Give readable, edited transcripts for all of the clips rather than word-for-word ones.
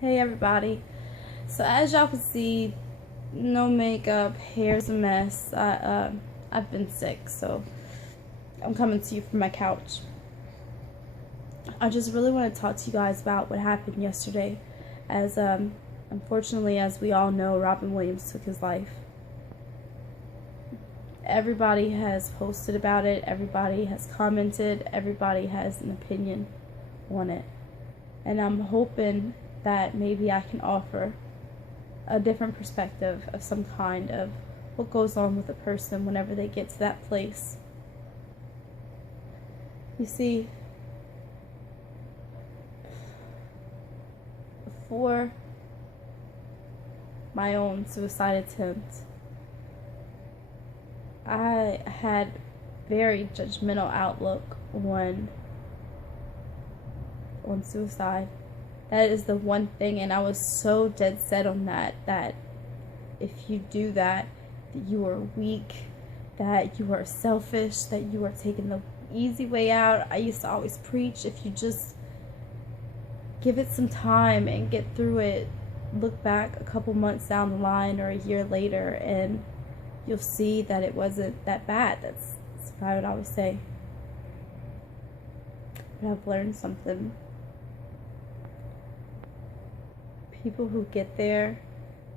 Hey everybody. So as y'all can see, no makeup, hair's a mess. I've been sick, so I'm coming to you from my couch. I just really want to talk to you guys about what happened yesterday, as unfortunately, as we all know, Robin Williams took his life. Everybody has posted about it, everybody has commented, everybody has an opinion on it. And I'm hoping that maybe I can offer a different perspective of some kind of what goes on with a person whenever they get to that place. You see, before my own suicide attempt, I had very judgmental outlook on suicide. That is the one thing, and I was so dead set on that if you do that you are weak, that you are selfish, that you are taking the easy way out. I used to always preach, if you just give it some time and get through it, look back a couple months down the line or a year later and you'll see that it wasn't that bad. That's what I would always say. But I've learned something. People who get there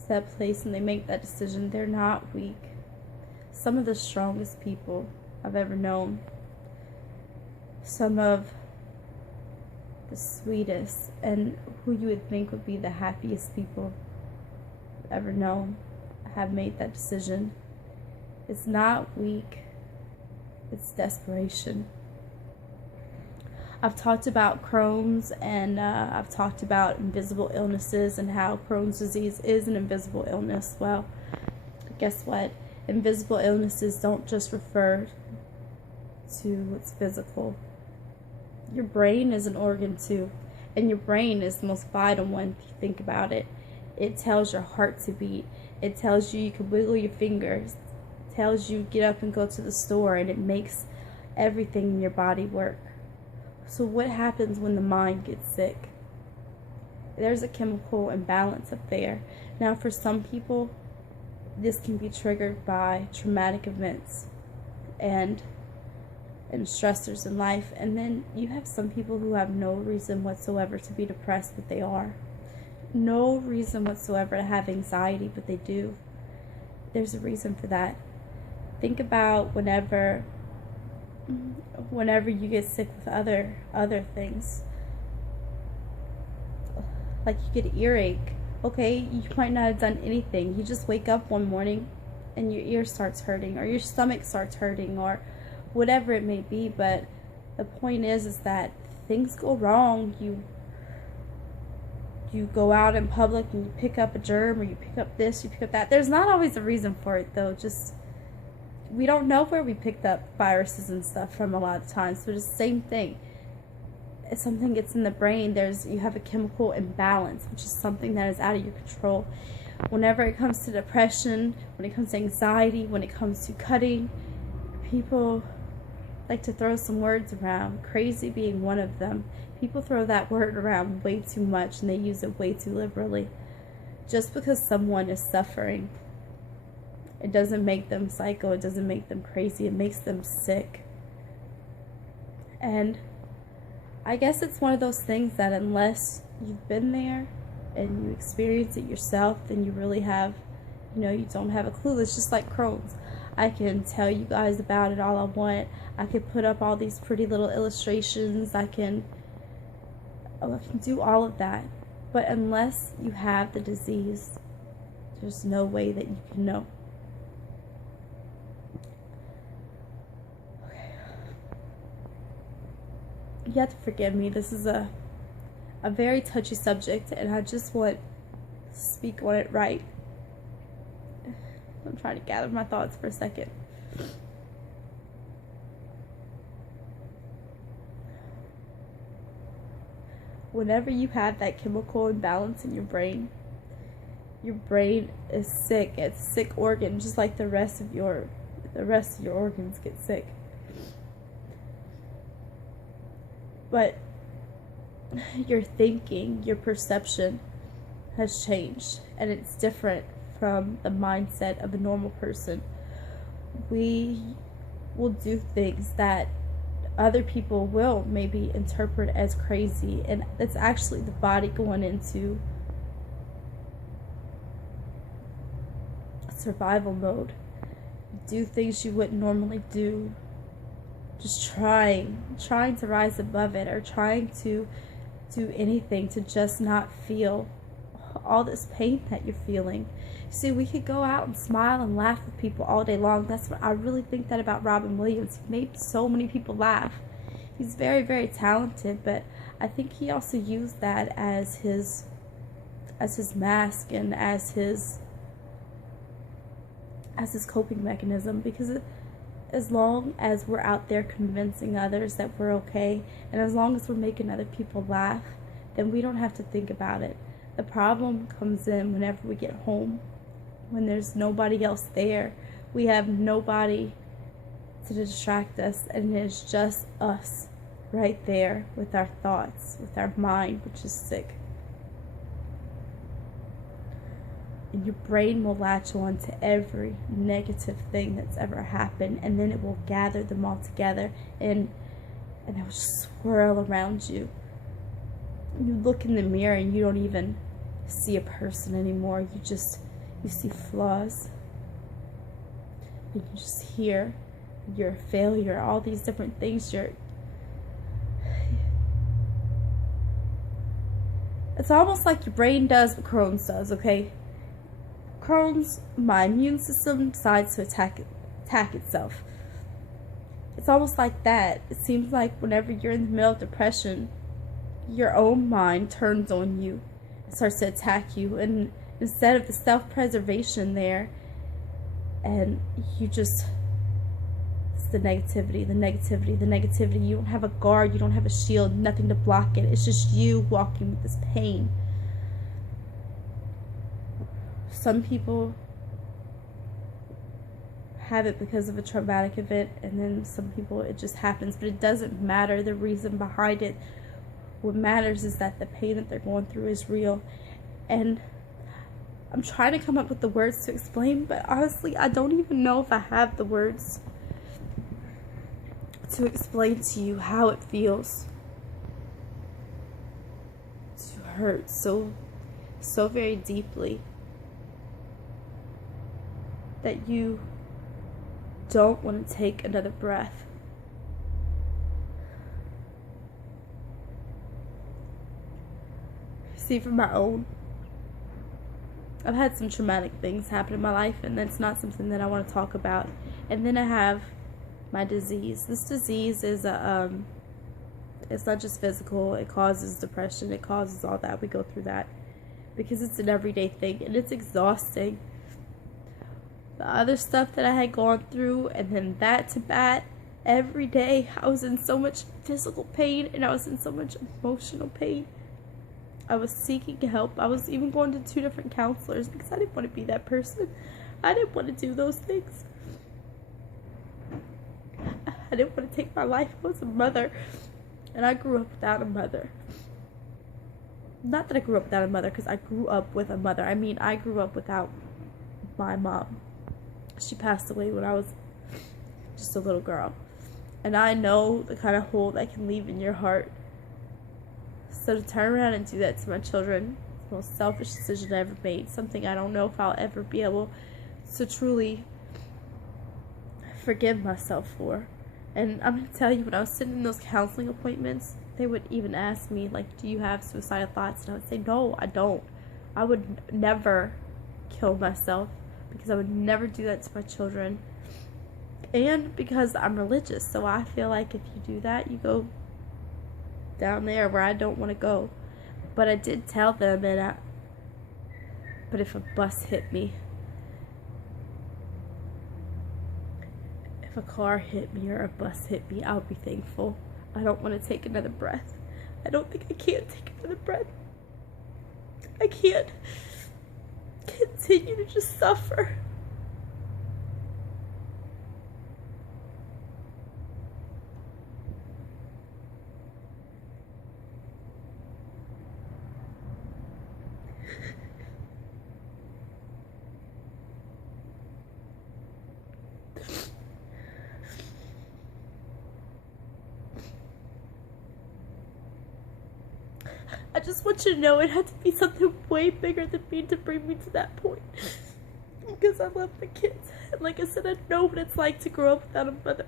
to that place and they make that decision, they're not weak. Some of the strongest people I've ever known, some of the sweetest and who you would think would be the happiest people I've ever known, have made that decision. It's not weak, it's desperation. I've talked about Crohn's and I've talked about invisible illnesses and how Crohn's disease is an invisible illness. Well, guess what? Invisible illnesses don't just refer to what's physical. Your brain is an organ too, and your brain is the most vital one if you think about it. It tells your heart to beat. It tells you can wiggle your fingers. It tells you get up and go to the store, and it makes everything in your body work. So what happens when the mind gets sick? There's a chemical imbalance up there. Now for some people, this can be triggered by traumatic events and stressors in life. And then you have some people who have no reason whatsoever to be depressed, but they are. No reason whatsoever to have anxiety, but they do. There's a reason for that. Think about whenever you get sick with other things, like you get earache. Okay, you might not have done anything. You just wake up one morning and your ear starts hurting, or your stomach starts hurting, or whatever it may be. But the point is that things go wrong. You go out in public and you pick up a germ, or you pick up this, you pick up that. There's not always a reason for it though. Just we don't know where we picked up viruses and stuff from a lot of times. So it's the same thing. If something gets in the brain, you have a chemical imbalance, which is something that is out of your control. Whenever it comes to depression, when it comes to anxiety, when it comes to cutting, people like to throw some words around, crazy being one of them. People throw that word around way too much and they use it way too liberally. Just because someone is suffering, it doesn't make them psycho, it doesn't make them crazy, it makes them sick. And I guess it's one of those things that unless you've been there and you experience it yourself, then you really have, you don't have a clue. It's just like Crohn's. I can tell you guys about it all I want. I can put up all these pretty little illustrations. I can do all of that. But unless you have the disease, there's no way that you can know. You have to forgive me. This is a very touchy subject, and I just want to speak on it right. I'm trying to gather my thoughts for a second. Whenever you have that chemical imbalance in your brain is sick. It's a sick organ, just like the rest of your organs get sick. But your thinking, your perception, has changed, and it's different from the mindset of a normal person. We will do things that other people will maybe interpret as crazy, and it's actually the body going into survival mode. Do things you wouldn't normally do, just trying to rise above it, or trying to do anything to just not feel all this pain that you're feeling. See, we could go out and smile and laugh with people all day long. That's what I really think that about Robin Williams. He made so many people laugh. He's very, very talented, but I think he also used that as his mask and as his coping mechanism, because as long as we're out there convincing others that we're okay, and as long as we're making other people laugh, then we don't have to think about it. The problem comes in whenever we get home, when there's nobody else there. We have nobody to distract us, and it's just us right there with our thoughts, with our mind, which is sick. And your brain will latch on to every negative thing that's ever happened, and then it will gather them all together, and it will just swirl around you. You look in the mirror and you don't even see a person anymore. You see flaws, and you just hear you're a failure, all these different things. It's almost like your brain does what Crohn's does, okay? Crohn's, my immune system decides to attack itself. It's almost like that. It seems like whenever you're in the middle of depression, your own mind turns on you and starts to attack you, and instead of the self-preservation there, and it's the negativity. You don't have a guard, you don't have a shield, nothing to block it. It's just you walking with this pain. Some people have it because of a traumatic event, and then some people it just happens, but it doesn't matter the reason behind it. What matters is that the pain that they're going through is real. And I'm trying to come up with the words to explain, but honestly, I don't even know if I have the words to explain to you how it feels to hurt so very deeply that you don't want to take another breath. See, for my own, I've had some traumatic things happen in my life, and that's not something that I want to talk about. And then I have my disease. This disease is it's not just physical. It causes depression. It causes all that. We go through that because it's an everyday thing, and it's exhausting. The other stuff that I had gone through, and then that to bat, every day I was in so much physical pain, and I was in so much emotional pain. I was seeking help. I was even going to 2 different counselors because I didn't want to be that person. I didn't want to do those things. I didn't want to take my life. I was a mother, and I grew up without a mother. Not that I grew up without a mother, because I grew up with a mother. I mean, I grew up without my mom. She passed away when I was just a little girl. And I know the kind of hole that can leave in your heart. So to turn around and do that to my children, it's the most selfish decision I ever made. Something I don't know if I'll ever be able to truly forgive myself for. And I'm going to tell you, when I was sitting in those counseling appointments, they would even ask me, like, do you have suicidal thoughts? And I would say, no, I don't. I would never kill myself, because I would never do that to my children. And because I'm religious, so I feel like if you do that, you go down there where I don't want to go. But I did tell them that but if a bus hit me, if a car hit me or a bus hit me, I'll be thankful. I don't want to take another breath. I don't think I can take another breath. I can't continue to just suffer. I just want you to know it had to be something way bigger than me to bring me to that point. Because I love the kids. And like I said, I know what it's like to grow up without a mother.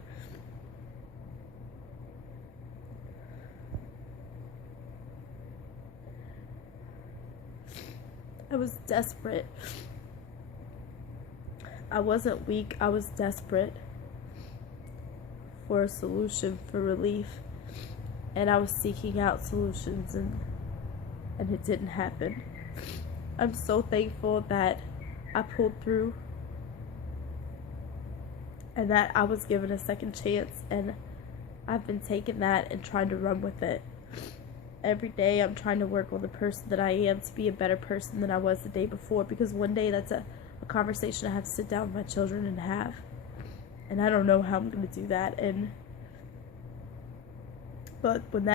I was desperate. I wasn't weak, I was desperate for a solution, for relief. And I was seeking out solutions, and it didn't happen. I'm so thankful that I pulled through and that I was given a second chance, and I've been taking that and trying to run with it. Every day I'm trying to work on the person that I am to be a better person than I was the day before, because one day that's a conversation I have to sit down with my children and have. And I don't know how I'm going to do that. But when that